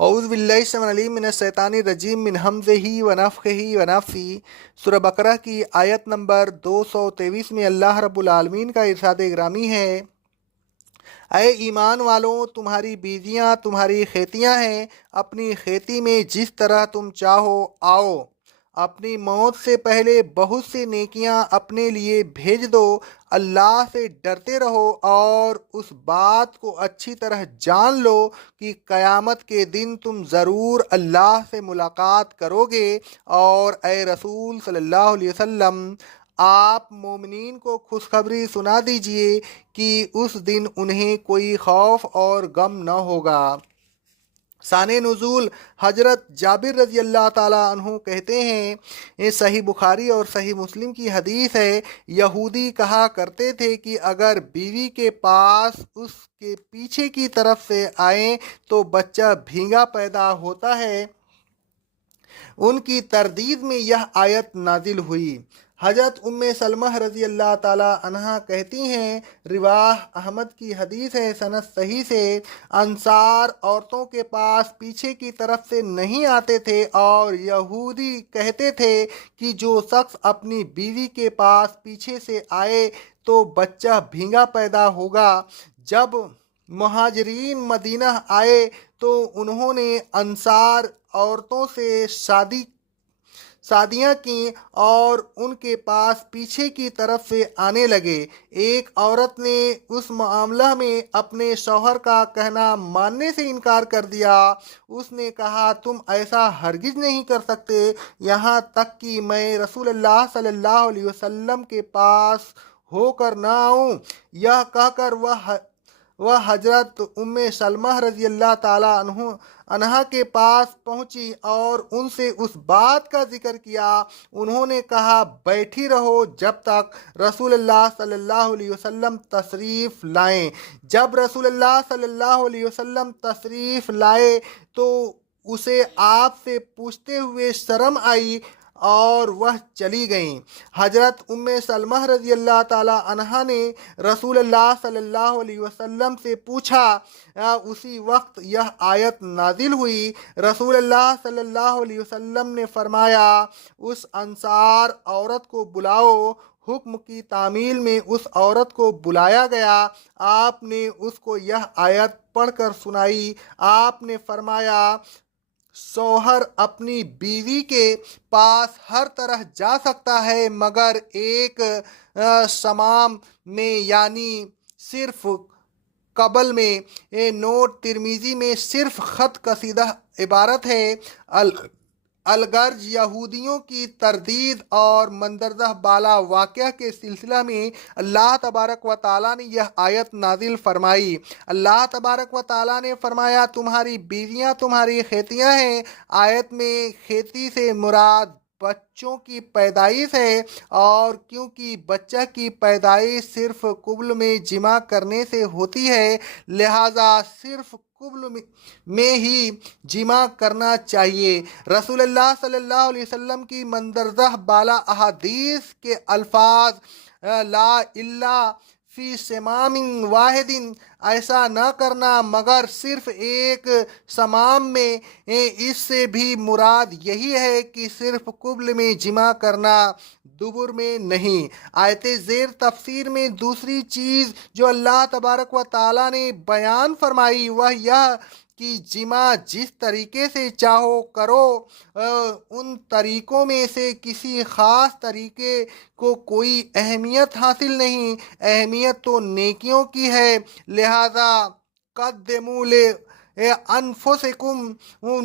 اعوذ باللہ السمیع العلیم من الشیطان الرجیم من ہمزہ ونفخہ ونفثہ۔ سورہ بقرہ کی آیت نمبر 223 میں اللہ رب العالمین کا ارشاد گرامی ہے، اے ایمان والوں، تمہاری بیویاں تمہاری کھیتیاں ہیں، اپنی کھیتی میں جس طرح تم چاہو آؤ، اپنی موت سے پہلے بہت سی نیکیاں اپنے لیے بھیج دو، اللہ سے ڈرتے رہو اور اس بات کو اچھی طرح جان لو کہ قیامت کے دن تم ضرور اللہ سے ملاقات کرو گے۔ اور اے رسول صلی اللہ علیہ وسلم، آپ مومنین کو خوشخبری سنا دیجئے کہ اس دن انہیں کوئی خوف اور غم نہ ہوگا۔ شان نزول، حضرت جابر رضی اللہ تعالیٰ عنہ کہتے ہیں، یہ صحیح بخاری اور صحیح مسلم کی حدیث ہے، یہودی کہا کرتے تھے کہ اگر بیوی کے پاس اس کے پیچھے کی طرف سے آئیں تو بچہ بھینگا پیدا ہوتا ہے۔ ان کی تردید میں یہ آیت نازل ہوئی۔ حضرت ام سلمہ رضی اللہ تعالیٰ عنہا کہتی ہیں، رواہ احمد کی حدیث ہے، سند صحیح سے، انصار عورتوں کے پاس پیچھے کی طرف سے نہیں آتے تھے اور یہودی کہتے تھے کہ جو شخص اپنی بیوی کے پاس پیچھے سے آئے تو بچہ بھینگا پیدا ہوگا۔ جب مہاجرین مدینہ آئے تو انہوں نے انصار عورتوں سے شادیاں کیں اور ان کے پاس پیچھے کی طرف سے آنے لگے۔ ایک عورت نے اس معاملہ میں اپنے شوہر کا کہنا ماننے سے انکار کر دیا۔ اس نے کہا، تم ایسا ہرگز نہیں کر سکتے، یہاں تک کہ میں رسول اللہ صلی اللہ علیہ وسلم کے پاس ہو کر نہ آؤں۔ یہ کہہ کر وہ حضرت ام سلمہ رضی اللہ تعالیٰ عنہا کے پاس پہنچی اور ان سے اس بات کا ذکر کیا۔ انہوں نے کہا، بیٹھی رہو جب تک رسول اللہ صلی اللہ علیہ وسلم تشریف لائیں۔ جب رسول اللہ صلی اللہ علیہ وسلم تشریف لائے تو اسے آپ سے پوچھتے ہوئے شرم آئی اور وہ چلی گئیں۔ حضرت ام سلمہ رضی اللہ تعالیٰ عنہا نے رسول اللہ صلی اللہ علیہ وسلم سے پوچھا۔ اسی وقت یہ آیت نازل ہوئی۔ رسول اللہ صلی اللہ علیہ وسلم نے فرمایا، اس انصار عورت کو بلاؤ۔ حکم کی تعمیل میں اس عورت کو بلایا گیا۔ آپ نے اس کو یہ آیت پڑھ کر سنائی۔ آپ نے فرمایا، شوہر اپنی بیوی کے پاس ہر طرح جا سکتا ہے مگر ایک شمام میں، یعنی صرف قبل میں۔ نوٹ ترمذی میں صرف خط کشیدہ عبارت ہے۔ الغرض یہودیوں کی تردید اور مندرجہ بالا واقعہ کے سلسلہ میں اللہ تبارک و تعالیٰ نے یہ آیت نازل فرمائی۔ اللہ تبارک و تعالیٰ نے فرمایا، تمہاری بیویاں تمہاری کھیتیاں ہیں۔ آیت میں کھیتی سے مراد بچوں کی پیدائش ہے، اور کیونکہ بچہ کی پیدائش صرف قبل میں جمع کرنے سے ہوتی ہے، لہٰذا صرف قبل میں ہی جمع کرنا چاہیے۔ رسول اللہ صلی اللہ علیہ وسلم کی مندرجہ بالا احادیث کے الفاظ، لا الا فی شمام واحد، ایسا نہ کرنا مگر صرف ایک شمام میں، اس سے بھی مراد یہی ہے کہ صرف قبل میں جمع کرنا، دبر میں نہیں۔ آیت زیر تفسیر میں دوسری چیز جو اللہ تبارک و تعالیٰ نے بیان فرمائی وہ یہ کہ جمع جس طریقے سے چاہو کرو، ان طریقوں میں سے کسی خاص طریقے کو کوئی اہمیت حاصل نہیں، اہمیت تو نیکیوں کی ہے، لہذا قدموا انفسکم،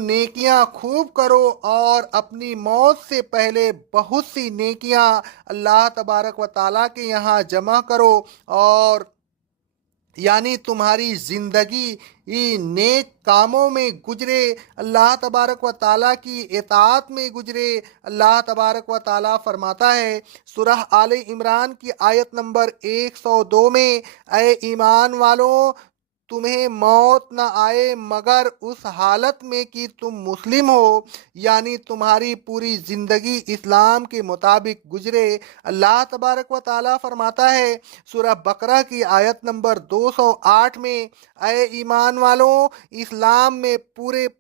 نیکیاں خوب کرو اور اپنی موت سے پہلے بہت سی نیکیاں اللہ تبارک و تعالیٰ کے یہاں جمع کرو، اور یعنی تمہاری زندگی نیک کاموں میں گزرے، اللہ تبارک و تعالیٰ کی اطاعت میں گزرے۔ اللہ تبارک و تعالیٰ فرماتا ہے سورہ آل عمران کی آیت نمبر 102 میں، اے ایمان والوں، تمہیں موت نہ آئے مگر اس حالت میں کہ تم مسلم ہو، یعنی تمہاری پوری زندگی اسلام کے مطابق گزرے۔ اللہ تبارک و تعالیٰ فرماتا ہے سورہ بقرہ کی آیت نمبر 208 میں، اے ایمان والوں، اسلام میں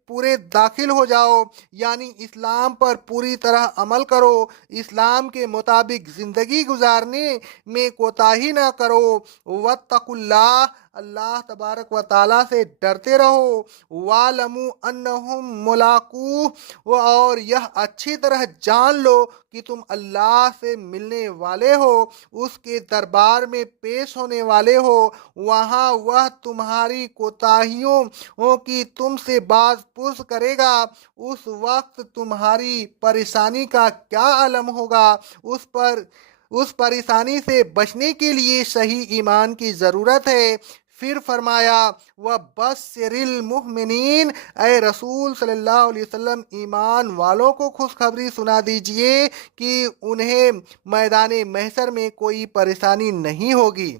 پورے داخل ہو جاؤ، یعنی اسلام پر پوری طرح عمل کرو، اسلام کے مطابق زندگی گزارنے میں کوتاہی نہ کرو۔ واتقوا اللہ، اللہ تبارک و تعالیٰ سے ڈرتے رہو۔ وَاعْلَمُوا أَنَّهُمْ مُلَاقُوهُ، اور یہ اچھی طرح جان لو کہ تم اللہ سے ملنے والے ہو، اس کے دربار میں پیش ہونے والے ہو، وہاں وہ تمہاری کوتاہیوں کی تم سے باز پرس کرے گا۔ اس وقت تمہاری پریشانی کا کیا عالم ہوگا۔ اس پریشانی سے بچنے کے لیے صحیح ایمان کی ضرورت ہے۔ پھر فرمایا وَبَشِّرِ الْمُؤْمِنِينَ، اے رسول صلی اللہ علیہ وسلم ایمان والوں کو خوشخبری سنا دیجئے کہ انہیں میدان محشر میں کوئی پریشانی نہیں ہوگی۔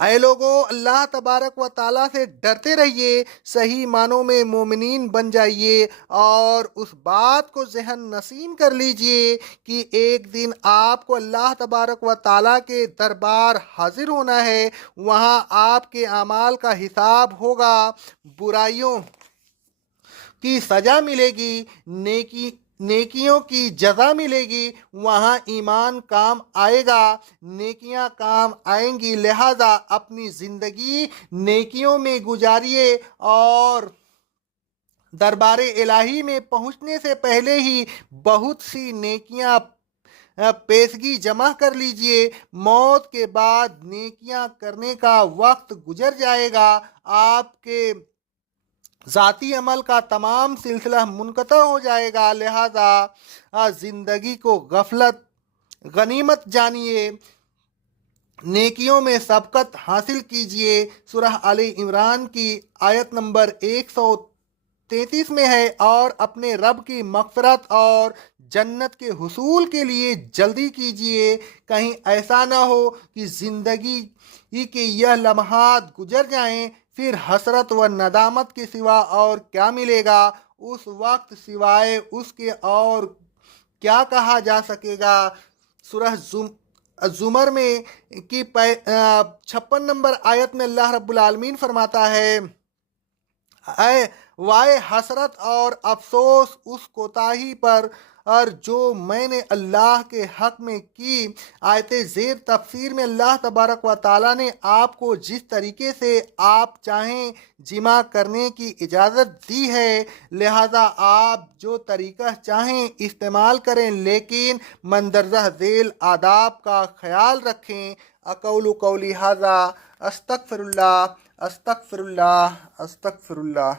اے لوگو، اللہ تبارک و تعالیٰ سے ڈرتے رہیے، صحیح معنوں میں مومنین بن جائیے، اور اس بات کو ذہن نشین کر لیجئے کہ ایک دن آپ کو اللہ تبارک و تعالیٰ کے دربار حاضر ہونا ہے۔ وہاں آپ کے اعمال کا حساب ہوگا، برائیوں کی سزا ملے گی، نیکیوں کی جزا ملے گی۔ وہاں ایمان کام آئے گا، نیکیاں کام آئیں گی، لہذا اپنی زندگی نیکیوں میں گزاریے، اور دربار الہی میں پہنچنے سے پہلے ہی بہت سی نیکیاں پیشگی جمع کر لیجئے۔ موت کے بعد نیکیاں کرنے کا وقت گزر جائے گا، آپ کے ذاتی عمل کا تمام سلسلہ منقطع ہو جائے گا، لہذا زندگی کو غنیمت جانیے، نیکیوں میں سبقت حاصل کیجئے۔ سورہ آل عمران کی آیت نمبر 133 میں ہے، اور اپنے رب کی مغفرت اور جنت کے حصول کے لیے جلدی کیجئے، کہیں ایسا نہ ہو کہ زندگی کے یہ لمحات گزر جائیں، پھر حسرت و ندامت کے سوا اور کیا ملے گا۔ اس وقت سوائے اس کے اور کیا کہا جا سکے گا۔ سورہ زمر میں کی 56 نمبر آیت میں اللہ رب العالمین فرماتا ہے، وائے حسرت اور افسوس اس کوتاہی پر جو میں نے اللہ کے حق میں کی۔ آیت زیر تفسیر میں اللہ تبارک و تعالیٰ نے آپ کو جس طریقے سے آپ چاہیں جمع کرنے کی اجازت دی ہے، لہذا آپ جو طریقہ چاہیں استعمال کریں، لیکن مندرجہ ذیل آداب کا خیال رکھیں۔ اقول قولی ھذا، استغفر اللہ، استغفر اللہ، استغفر اللہ۔